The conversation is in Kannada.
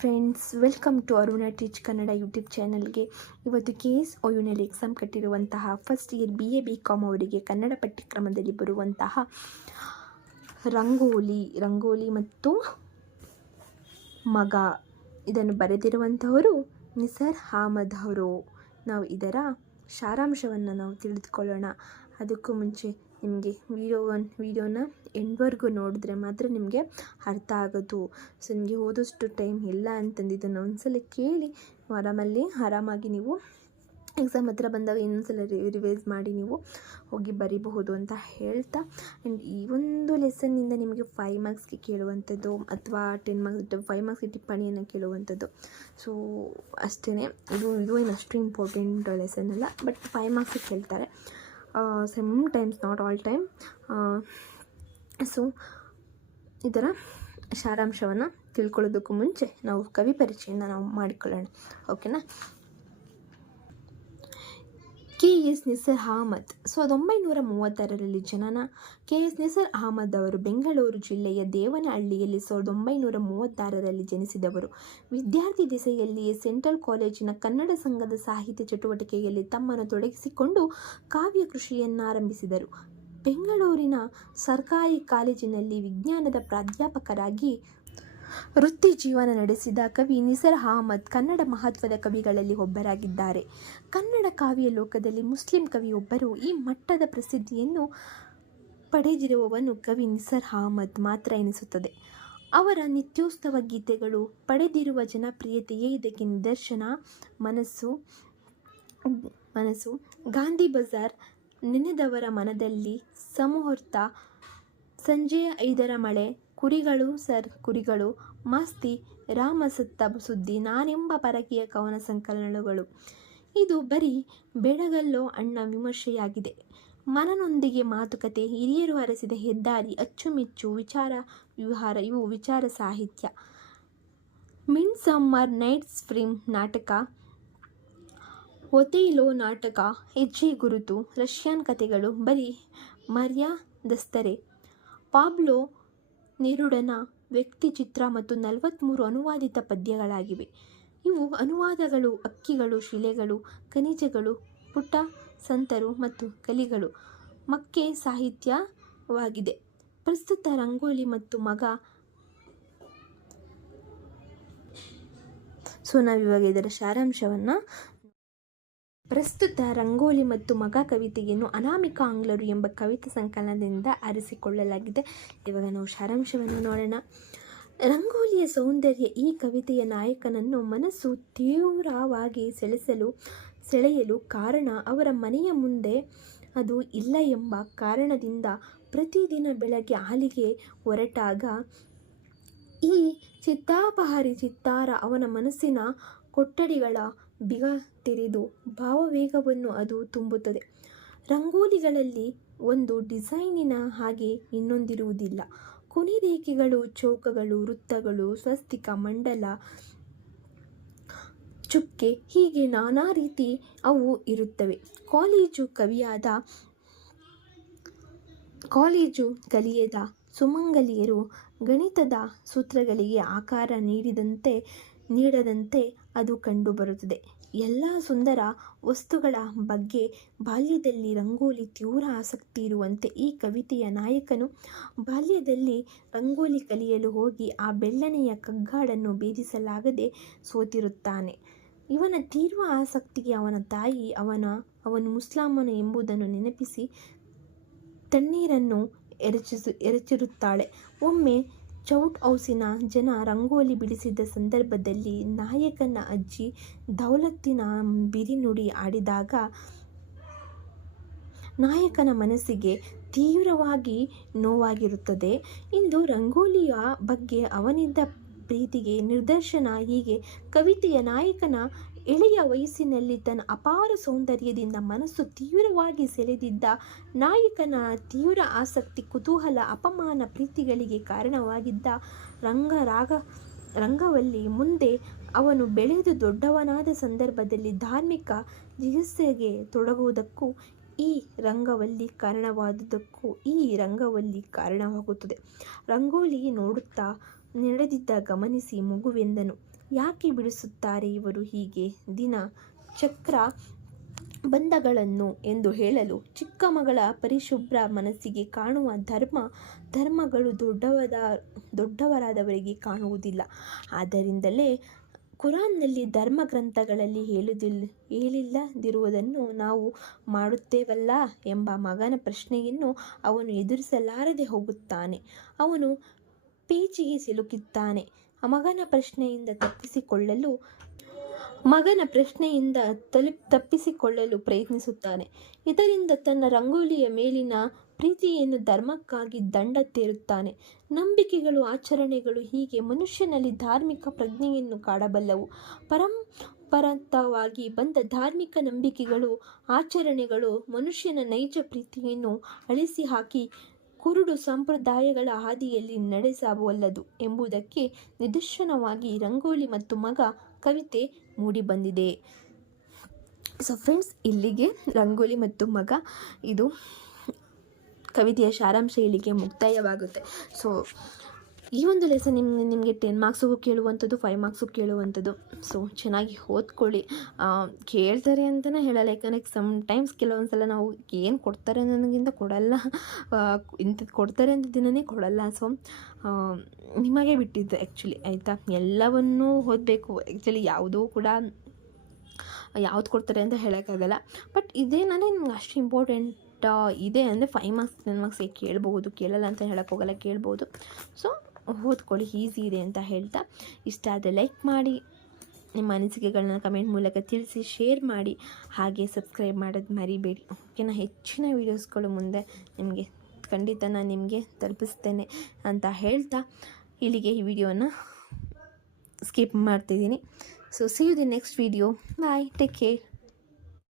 Friends welcome to Aruna teach Kannada YouTube ಚಾನಲ್ಗೆ ಇವತ್ತು ಕೆ ಎಸ್ ಒಯುನಲ್ಲಿ exam ಕಟ್ಟಿರುವಂತಹ first year B A B com ಅವರಿಗೆ ಕನ್ನಡ ಪಠ್ಯಕ್ರಮದಲ್ಲಿ ಬರುವಂತಹ ರಂಗೋಲಿ ರಂಗೋಲಿ ಮತ್ತು ಮಗ. ಇದನ್ನು ಬರೆದಿರುವಂತಹವರು ನಿಸರ್ ಅಹಮದ್ ಅವರು ನಾವು ಇದರ ಸಾರಾಂಶವನ್ನು ನಾವು ತಿಳಿದುಕೊಳ್ಳೋಣ. ಅದಕ್ಕೂ ಮುಂಚೆ ನಿಮಗೆ ವಿಡಿಯೋವನ್ನು ವಿಡಿಯೋನ ಎಂಡ್ವರೆಗೂ ನೋಡಿದ್ರೆ ಮಾತ್ರ ನಿಮಗೆ ಅರ್ಥ ಆಗೋದು. ಸೊ ನಿಮಗೆ ಓದೋಷ್ಟು ಟೈಮ್ ಇಲ್ಲ ಅಂತಂದಿದ್ದನ್ನು ಒಂದ್ಸಲ ಕೇಳಿ, ಆರಾಮಲ್ಲಿ, ಆರಾಮಾಗಿ ನೀವು ಎಕ್ಸಾಮ್ ಹತ್ರ ಬಂದಾಗ ಇನ್ನೊಂದ್ಸಲ ರಿವೈಸ್ ಮಾಡಿ ನೀವು ಹೋಗಿ ಬರಿಬಹುದು ಅಂತ ಹೇಳ್ತಾ ಆ್ಯಂಡ್ ಈ ಒಂದು ಲೆಸನ್ನಿಂದ ನಿಮಗೆ ಫೈವ್ ಮಾರ್ಕ್ಸ್ಗೆ ಕೇಳುವಂಥದ್ದು ಅಥವಾ ಟೆನ್ ಮಾರ್ಕ್ಸ್ ಫೈವ್ ಮಾರ್ಕ್ಸ್ಗೆ ಟಿಪ್ಪಣಿಯನ್ನು ಕೇಳುವಂಥದ್ದು. ಸೊ ಅಷ್ಟೇ ಇದು ಇದು ಏನು ಅಷ್ಟು ಇಂಪಾರ್ಟೆಂಟ್ ಲೆಸನ್ ಅಲ್ಲ ಬಟ್ ಫೈವ್ ಮಾರ್ಕ್ಸಿಗೆ ಕೇಳ್ತಾರೆ. Sometimes not all time so ಇದರ ಸಾರಾಂಶವನ್ನು ತಿಳ್ಕೊಳ್ಳೋದಕ್ಕೂ ಮುಂಚೆ ನಾವು ಕವಿ ಪರಿಚಯನ ನಾವು ಮಾಡಿಕೊಳ್ಳೋಣ. ಓಕೆನಾ ಕೆ ಎಸ್ ನಿಸರ್ ಅಹಮದ್ ಸಾವಿರದ ಒಂಬೈನೂರ ಮೂವತ್ತಾರರಲ್ಲಿ ಜನನ. ಕೆ ಎಸ್ ನಿಸರ್ ಅಹಮದ್ ಅವರು ಬೆಂಗಳೂರು ಜಿಲ್ಲೆಯ ದೇವನಹಳ್ಳಿಯಲ್ಲಿ ಸಾವಿರದ ಒಂಬೈನೂರ ಮೂವತ್ತಾರರಲ್ಲಿ ಜನಿಸಿದವರು. ವಿದ್ಯಾರ್ಥಿ ದಿಸೆಯಲ್ಲಿಯೇ ಸೆಂಟ್ರಲ್ ಕಾಲೇಜಿನ ಕನ್ನಡ ಸಂಘದ ಸಾಹಿತ್ಯ ಚಟುವಟಿಕೆಯಲ್ಲಿ ತಮ್ಮನ್ನು ತೊಡಗಿಸಿಕೊಂಡು ಕಾವ್ಯ ಕೃಷಿಯನ್ನಾರಂಭಿಸಿದರು. ಬೆಂಗಳೂರಿನ ಸರ್ಕಾರಿ ಕಾಲೇಜಿನಲ್ಲಿ ವಿಜ್ಞಾನದ ಪ್ರಾಧ್ಯಾಪಕರಾಗಿ ವೃತ್ತಿ ಜೀವನ ನಡೆಸಿದ ಕವಿ ನಿಸರ್ ಅಹಮದ್ ಕನ್ನಡ ಮಹತ್ವದ ಕವಿಗಳಲ್ಲಿ ಒಬ್ಬರಾಗಿದ್ದಾರೆ. ಕನ್ನಡ ಕಾವ್ಯ ಲೋಕದಲ್ಲಿ ಮುಸ್ಲಿಂ ಕವಿಯೊಬ್ಬರು ಈ ಮಟ್ಟದ ಪ್ರಸಿದ್ಧಿಯನ್ನು ಪಡೆದಿರುವವನು ಕವಿ ನಿಸರ್ ಅಹಮದ್ ಮಾತ್ರ ಎನಿಸುತ್ತದೆ. ಅವರ ನಿತ್ಯೋತ್ಸವ ಗೀತೆಗಳು ಪಡೆದಿರುವ ಜನಪ್ರಿಯತೆಯೇ ಇದಕ್ಕೆ ನಿದರ್ಶನ. ಮನಸ್ಸು ಮನಸ್ಸು. ಗಾಂಧಿ ಬಜಾರ್ ನೆನೆದವರ ಮನದಲ್ಲಿ ಸಮುಹೂರ್ತ ಸಂಜೆಯ ಐದರ ಮಳೆ ಕುರಿಗಳು ಸರ್, ಕುರಿಗಳು, ಮಾಸ್ತಿ ರಾಮ ಸತ್ತ ಸುದ್ದಿ, ನಾನೆಂಬ ಪರಕೀಯ ಕವನ ಸಂಕಲನಗಳು. ಇದು ಬರೀ ಬೆಳಗಲ್ಲೋ ಅಣ್ಣ ವಿಮರ್ಶೆಯಾಗಿದೆ. ಮನನೊಂದಿಗೆ ಮಾತುಕತೆ, ಹಿರಿಯರು ಅರಸಿದ ಹೆದ್ದಾರಿ, ಅಚ್ಚುಮೆಚ್ಚು, ವಿಚಾರ ವ್ಯವಹಾರ, ಇವು ವಿಚಾರ ಸಾಹಿತ್ಯ. ಮಿನ್ ಸಮ್ಮರ್ ನೈಟ್ಸ್ ಫ್ರೀಮ್ ನಾಟಕ ಒತೇಲೋ ನಾಟಕ, ಹೆಜ್ಜೆ ಗುರುತು, ರಷ್ಯನ್ ಕಥೆಗಳು, ಬರೀ ಮರ್ಯಾದಸ್ತರೆ. ಪಾಬ್ಲೋ ನೆರುಡನ ವ್ಯಕ್ತಿಚಿತ್ರ ಮತ್ತು ನಲವತ್ತ್ಮೂರು ಅನುವಾದಿತ ಪದ್ಯಗಳಾಗಿವೆ. ಇವು ಅನುವಾದಗಳು, ಅಕ್ಕಿಗಳು, ಶಿಲೆಗಳು, ಖನಿಜಗಳು, ಪುಟ, ಸಂತರು ಮತ್ತು ಕಲಿಗಳು. ಮಕ್ಕೆ ಸಾಹಿತ್ಯವಾಗಿದೆ. ಪ್ರಸ್ತುತ ರಂಗೋಲಿ ಮತ್ತು ಮಗ ಸೊ ನಾವಿವಾಗ ಇದರ ಸಾರಾಂಶವನ್ನು ಪ್ರಸ್ತುತ ರಂಗೋಲಿ ಮತ್ತು ಮಗ ಕವಿತೆಯನ್ನು ಅನಾಮಿಕ ಆಂಗ್ಲರು ಎಂಬ ಕವಿತಾ ಸಂಕಲನದಿಂದ ಆರಿಸಿಕೊಳ್ಳಲಾಗಿದೆ. ಇವಾಗ ನಾವು ಸಾರಾಂಶವನ್ನು ನೋಡೋಣ. ರಂಗೋಲಿಯ ಸೌಂದರ್ಯ ಈ ಕವಿತೆಯ ನಾಯಕನನ್ನು ಮನಸ್ಸು ತೀವ್ರವಾಗಿ ಸೆಳೆಸಲು, ಸೆಳೆಯಲು ಕಾರಣ ಅವರ ಮನೆಯ ಮುಂದೆ ಅದು ಇಲ್ಲ ಎಂಬ ಕಾರಣದಿಂದ ಪ್ರತಿದಿನ ಬೆಳಗ್ಗೆ ಹಾಲಿಗೆ ಹೊರಟಾಗ ಈ ಚಿತ್ತಾಪಹಾರಿ ಚಿತ್ತಾರ ಅವನ ಮನಸ್ಸಿನ ಕೊಠಡಿಗಳ ಬಿಗ ತೆರೆದು ಭಾವವೇಗವನ್ನು ಅದು ತುಂಬುತ್ತದೆ. ರಂಗೋಲಿಗಳಲ್ಲಿ ಒಂದು ಡಿಸೈನಿನ ಹಾಗೆ ಇನ್ನೊಂದಿರುವುದಿಲ್ಲ. ಕೊನೆ ರೇಖೆಗಳು, ಚೌಕಗಳು, ವೃತ್ತಗಳು, ಸ್ವಸ್ತಿಕ ಮಂಡಲ, ಚುಕ್ಕೆ ಹೀಗೆ ನಾನಾ ರೀತಿ ಅವು ಇರುತ್ತವೆ. ಕಾಲೇಜು ಕವಿಯಾದ, ಕಾಲೇಜು ಕಲಿಯದ ಸುಮಂಗಲಿಯರು ಗಣಿತದ ಸೂತ್ರಗಳಿಗೆ ಆಕಾರ ನೀಡಿದಂತೆ, ನೀಡದಂತೆ ಅದು ಕಂಡುಬರುತ್ತದೆ. ಎಲ್ಲ ಸುಂದರ ವಸ್ತುಗಳ ಬಗ್ಗೆ ಬಾಲ್ಯದಲ್ಲಿ ರಂಗೋಲಿ ತೀವ್ರ ಆಸಕ್ತಿ ಇರುವಂತೆ ಈ ಕವಿತೆಯ ನಾಯಕನು ಬಾಲ್ಯದಲ್ಲಿ ರಂಗೋಲಿ ಕಲಿಯಲು ಹೋಗಿ ಆ ಬೆಳ್ಳನೆಯ ಕಗ್ಗಾಡನ್ನು ಭೇದಿಸಲಾಗದೆ ಸೋತಿರುತ್ತಾನೆ. ಇವನ ತೀವ್ರ ಆಸಕ್ತಿಗೆ ಅವನ ತಾಯಿ, ಅವನ, ಅವನು ಮುಸ್ಲಾಮನು ಎಂಬುದನ್ನು ನೆನಪಿಸಿ ತಣ್ಣೀರನ್ನು ಎರಚಿಸು, ಎರಚಿರುತ್ತಾಳೆ. ಒಮ್ಮೆ ಚೌಟ್ ಹೌಸಿನ ಜನ ರಂಗೋಲಿ ಬಿಡಿಸಿದ ಸಂದರ್ಭದಲ್ಲಿ ನಾಯಕನ ಅಜ್ಜಿ ದೌಲತ್ತಿನ ಬಿರಿನುಡಿ ಆಡಿದಾಗ ನಾಯಕನ ಮನಸ್ಸಿಗೆ ತೀವ್ರವಾಗಿ ನೋವಾಗಿರುತ್ತದೆ. ಇಂದು ರಂಗೋಲಿಯ ಬಗ್ಗೆ ಅವನಿದ್ದ ಪ್ರೀತಿಗೆ ನಿದರ್ಶನ ಹೀಗೆ ಕವಿತೆಯ ನಾಯಕನ ಎಳೆಯ ವಯಸ್ಸಿನಲ್ಲಿ ತನ್ನ ಅಪಾರ ಸೌಂದರ್ಯದಿಂದ ಮನಸ್ಸು ತೀವ್ರವಾಗಿ ಸೆಳೆದಿದ್ದ ನಾಯಕನ ತೀವ್ರ ಆಸಕ್ತಿ, ಕುತೂಹಲ, ಅಪಮಾನ ಪ್ರೀತಿಗಳಿಗೆ ಕಾರಣವಾಗಿದ್ದ ರಂಗರಾಗ, ರಂಗವಲ್ಲಿ ಮುಂದೆ ಅವನು ಬೆಳೆದು ದೊಡ್ಡವನಾದ ಸಂದರ್ಭದಲ್ಲಿ ಧಾರ್ಮಿಕ ಚಿಕಿತ್ಸೆಗೆ ತೊಡಗುವುದಕ್ಕೂ ಈ ರಂಗವಲ್ಲಿ ಕಾರಣವಾದುದಕ್ಕೂ ಈ ರಂಗವಲ್ಲಿ ಕಾರಣವಾಗುತ್ತದೆ. ರಂಗೋಲಿ ನೋಡುತ್ತಾ ನಡೆದಿದ್ದ ಗಮನಿಸಿ ಮಗುವೆಂದನು. ಯಾಕೆ ಬಿಡಿಸುತ್ತಾರೆ ಇವರು ಹೀಗೆ? ದಿನ ಚಕ್ರ ಬಂಧಗಳನ್ನು ಎಂದು ಹೇಳಲು ಚಿಕ್ಕ ಮಗಳ ಪರಿಶುಭ್ರ ಮನಸ್ಸಿಗೆ ಕಾಣುವ ಧರ್ಮ, ಧರ್ಮಗಳು ದೊಡ್ಡವದ, ದೊಡ್ಡವರಾದವರಿಗೆ ಕಾಣುವುದಿಲ್ಲ. ಆದ್ದರಿಂದಲೇ ಕುರಾನ್ನಲ್ಲಿ ಧರ್ಮ ಗ್ರಂಥಗಳಲ್ಲಿ ಹೇಳುದಿಲ್ಲ ಹೇಳಿಲ್ಲದಿರುವುದನ್ನು ನಾವು ಮಾಡುತ್ತೇವಲ್ಲ ಎಂಬ ಮಗನ ಪ್ರಶ್ನೆಯನ್ನು ಅವನು ಎದುರಿಸಲಾರದೆ ಹೋಗುತ್ತಾನೆ. ಅವನು ಪೀಚಿಗೆ ಸಿಲುಕುತ್ತಾನೆ ಆ ಮಗನ ಪ್ರಶ್ನೆಯಿಂದ ತಪ್ಪಿಸಿಕೊಳ್ಳಲು, ಮಗನ ಪ್ರಶ್ನೆಯಿಂದ ತಲುಪ್, ತಪ್ಪಿಸಿಕೊಳ್ಳಲು ಪ್ರಯತ್ನಿಸುತ್ತಾನೆ. ಇದರಿಂದ ತನ್ನ ರಂಗೋಲಿಯ ಮೇಲಿನ ಪ್ರೀತಿಯನ್ನು ಧರ್ಮಕ್ಕಾಗಿ ದಂಡ ತೇರುತ್ತಾನೆ. ನಂಬಿಕೆಗಳು, ಆಚರಣೆಗಳು ಹೀಗೆ ಮನುಷ್ಯನಲ್ಲಿ ಧಾರ್ಮಿಕ ಪ್ರಜ್ಞೆಯನ್ನು ಕಾಡಬಲ್ಲವು. ಪರಂಪರತವಾಗಿ ಬಂದ ಧಾರ್ಮಿಕ ನಂಬಿಕೆಗಳು, ಆಚರಣೆಗಳು ಮನುಷ್ಯನ ನೈಜ ಪ್ರೀತಿಯನ್ನು ಅಳಿಸಿ ಹಾಕಿ ಕುರುಡು ಸಂಪ್ರದಾಯಗಳ ಹಾದಿಯಲ್ಲಿ ನಡೆಸಬಲ್ಲದು ಎಂಬುದಕ್ಕೆ ನಿದರ್ಶನವಾಗಿ ರಂಗೋಲಿ ಮತ್ತು ಮಗ ಕವಿತೆ ಮೂಡಿಬಂದಿದೆ. ಸೊ ಫ್ರೆಂಡ್ಸ್ ಇಲ್ಲಿಗೆ ರಂಗೋಲಿ ಮತ್ತು ಮಗ ಇದು ಕವಿತೆಯ ಸಾರಾಂಶ ಇಲ್ಲಿಗೆ ಮುಕ್ತಾಯವಾಗುತ್ತೆ. ಸೊ ಈ ಒಂದು ಲೆಸನ್ ನಿಮ್ಗೆ ನಿಮಗೆ ಟೆನ್ ಮಾರ್ಕ್ಸಿಗೂ ಕೇಳುವಂಥದ್ದು ಫೈವ್ ಮಾರ್ಕ್ಸಿಗೂ ಕೇಳುವಂಥದ್ದು ಸೊ ಚೆನ್ನಾಗಿ ಓದ್ಕೊಳ್ಳಿ. ಕೇಳ್ತಾರೆ ಅಂತಲೇ ಹೇಳಲ್ಲ. ಯಾಕಂದರೆ ಸಮ್ ಟೈಮ್ಸ್ ಕೆಲವೊಂದು ಸಲ ನಾವು ಏನು ಕೊಡ್ತಾರೆ ಅನ್ನೋದಕ್ಕಿಂತ ಕೊಡಲ್ಲ. ಇಂಥದ್ದು ಕೊಡ್ತಾರೆ ಅಂತ ದಿನವೇ ಕೊಡಲ್ಲ. ಸೊ ನಿಮಗೆ ಬಿಟ್ಟಿದ್ದು ಆ್ಯಕ್ಚುಲಿ ಆಯಿತಾ? ಎಲ್ಲವನ್ನೂ ಓದಬೇಕು. ಆ್ಯಕ್ಚುಲಿ ಯಾವುದೂ ಕೂಡ ಯಾವ್ದು ಕೊಡ್ತಾರೆ ಅಂತ ಹೇಳೋಕ್ಕಾಗಲ್ಲ. ಬಟ್ ಇದೇನಂದರೆ ನಿಮ್ಗೆ ಅಷ್ಟು ಇಂಪಾರ್ಟೆಂಟ್ ಇದೆ ಅಂದರೆ ಫೈವ್ ಮಾರ್ಕ್ಸ್ ಟೆನ್ ಮಾರ್ಕ್ಸ್ ಕೇಳ್ಬೋದು ಕೇಳಲ್ಲ ಅಂತ ಹೇಳೋಕ್ಕೋಗಲ್ಲ ಕೇಳ್ಬೋದು ಸೊ ಓದ್ಕೊಳ್ಳಿ, ಈಸಿ ಇದೆ ಅಂತ ಹೇಳ್ತಾ ಇಷ್ಟ ಆದರೆ ಲೈಕ್ ಮಾಡಿ, ನಿಮ್ಮ ಅನಿಸಿಕೆಗಳನ್ನ ಕಮೆಂಟ್ ಮೂಲಕ ತಿಳಿಸಿ ಶೇರ್ ಮಾಡಿ, ಹಾಗೆ ಸಬ್ಸ್ಕ್ರೈಬ್ ಮಾಡೋದು ಮರಿಬೇಡಿ. ಓಕೆನಾ ಹೆಚ್ಚಿನ ವೀಡಿಯೋಸ್ಗಳು ಮುಂದೆ ನಿಮಗೆ ಖಂಡಿತ ನಾನು ನಿಮಗೆ ತಲುಪಿಸ್ತೇನೆ ಅಂತ ಹೇಳ್ತಾ ಇಲ್ಲಿಗೆ ಈ ವಿಡಿಯೋನ ಸ್ಕಿಪ್ ಮಾಡ್ತಿದ್ದೀನಿ. So see you the next video bye take care